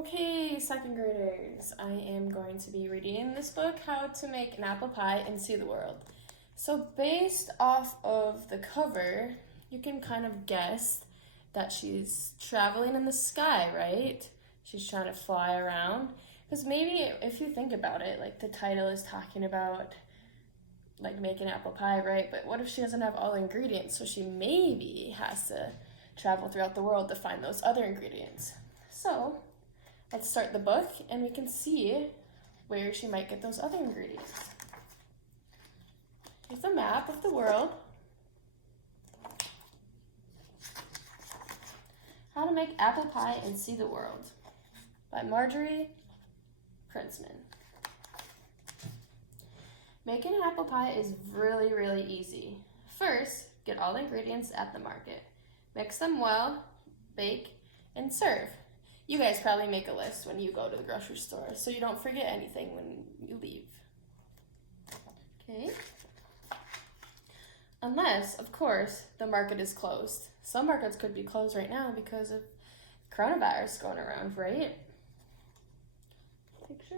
Okay, second graders, I am going to be reading this book, How to Make an Apple Pie and See the World. So based off of the cover, you can kind of guess that she's traveling in the sky, right? She's trying to fly around. Because maybe if you think about it, like the title is talking about like making apple pie, right? But what if she doesn't have all the ingredients? So she maybe has to travel throughout the world to find those other ingredients. So let's start the book and we can see where she might get those other ingredients. Here's a map of the world. How to Make Apple Pie and See the World by Marjorie Princeman. Making an apple pie is really, really easy. First, get all the ingredients at the market. Mix them well, bake, and serve. You guys probably make a list when you go to the grocery store, so you don't forget anything when you leave. Okay? Unless, of course, the market is closed. Some markets could be closed right now because of coronavirus going around, right? Picture?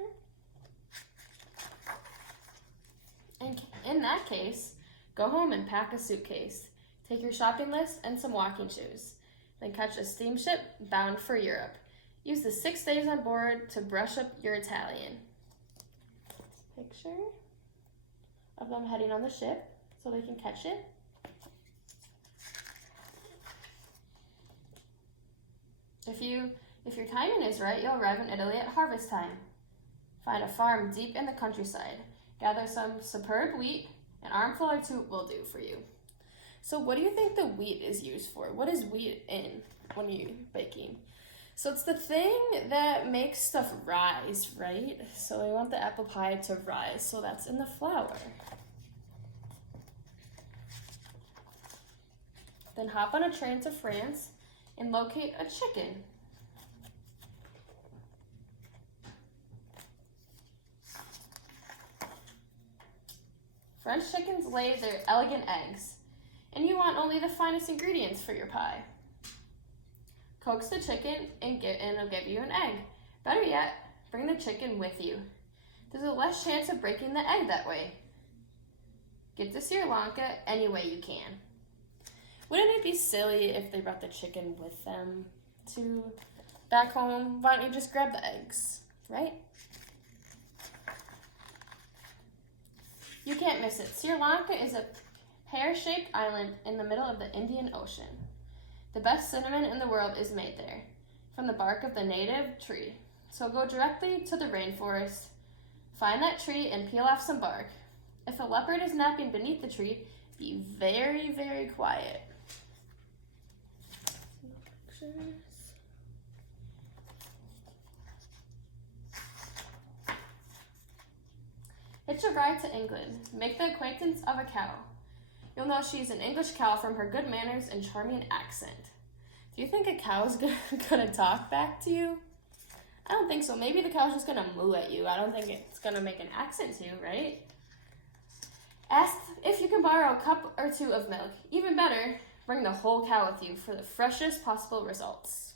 And in that case, go home and pack a suitcase. Take your shopping list and some walking shoes. Then catch a steamship bound for Europe. Use the 6 days on board to brush up your Italian. Picture of them heading on the ship so they can catch it. If your timing is right, you'll arrive in Italy at harvest time. Find a farm deep in the countryside. Gather some superb wheat. An armful or two will do for you. So what do you think the wheat is used for? What is wheat in when you're baking? So it's the thing that makes stuff rise, right? So we want the apple pie to rise, so that's in the flour. Then hop on a train to France and locate a chicken. French chickens lay their elegant eggs, and you want only the finest ingredients for your pie. Coax the chicken and it'll give you an egg. Better yet, bring the chicken with you. There's a less chance of breaking the egg that way. Get to Sri Lanka any way you can. Wouldn't it be silly if they brought the chicken with them to back home? Why don't you just grab the eggs, right? You can't miss it. Sri Lanka is a pear-shaped island in the middle of the Indian Ocean. The best cinnamon in the world is made there, from the bark of the native tree. So go directly to the rainforest, find that tree and peel off some bark. If a leopard is napping beneath the tree, be very, very quiet. Pictures. Hitch a ride to England. Make the acquaintance of a cow. You'll know she's an English cow from her good manners and charming accent. Do you think a cow's gonna talk back to you? I don't think so. Maybe the cow's just gonna moo at you. I don't think it's gonna make an accent to you, right? Ask if you can borrow a cup or two of milk. Even better, bring the whole cow with you for the freshest possible results.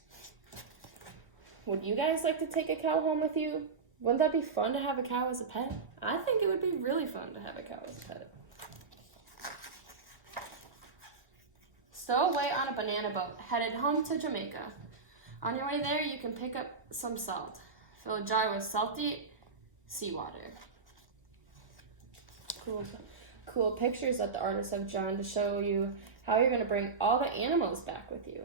Would you guys like to take a cow home with you? Wouldn't that be fun to have a cow as a pet? I think it would be really fun to have a cow as a pet. Stow away on a banana boat, headed home to Jamaica. On your way there, you can pick up some salt. Fill a jar with salty seawater. Cool pictures that the artists have drawn to show you how you're going to bring all the animals back with you.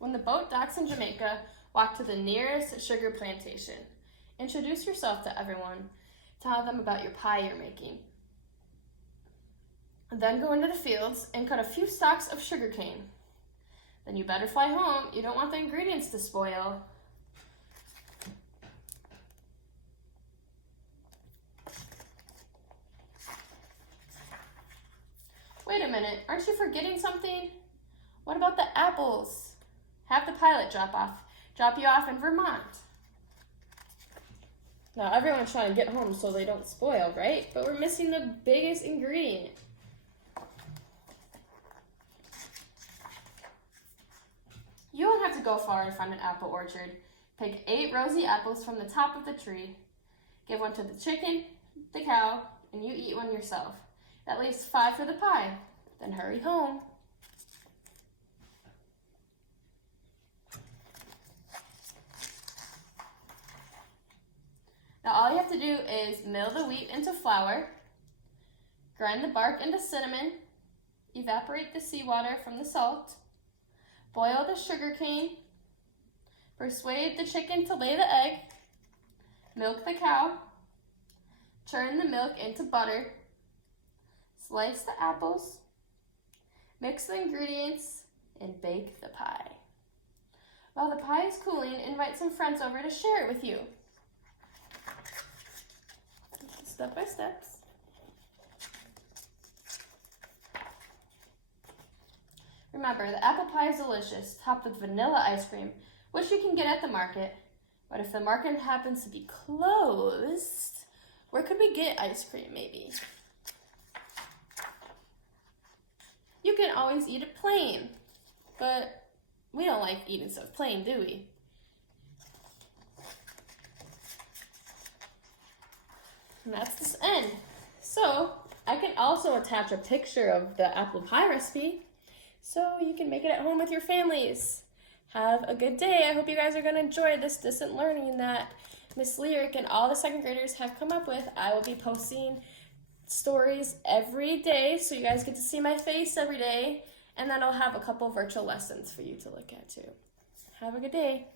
When the boat docks in Jamaica, walk to the nearest sugar plantation. Introduce yourself to everyone. Tell them about your pie you're making. Then go into the fields and cut a few stalks of sugar cane. Then you better fly home. You don't want the ingredients to spoil. Wait a minute, aren't you forgetting something? What about the apples? Have the pilot drop you off in Vermont. Now everyone's trying to get home so they don't spoil, right? But we're missing the biggest ingredient. to go far and find an apple orchard. Pick 8 rosy apples from the top of the tree. Give one to the chicken, the cow, and you eat one yourself. That leaves 5 for the pie. Then hurry home. Now all you have to do is mill the wheat into flour, grind the bark into cinnamon, evaporate the seawater from the salt, boil the sugar cane, persuade the chicken to lay the egg, milk the cow, churn the milk into butter, slice the apples, mix the ingredients, and bake the pie. While the pie is cooling, invite some friends over to share it with you. Step by steps. Remember, the apple pie is delicious, topped with vanilla ice cream, which you can get at the market. But if the market happens to be closed, where could we get ice cream, maybe? You can always eat it plain, but we don't like eating stuff plain, do we? And that's this end. So I can also attach a picture of the apple pie recipe so you can make it at home with your families. Have a good day. I hope you guys are going to enjoy this distant learning that Miss Lyric and all the second graders have come up with. I will be posting stories every day so you guys get to see my face every day, and then I'll have a couple virtual lessons for you to look at too. Have a good day.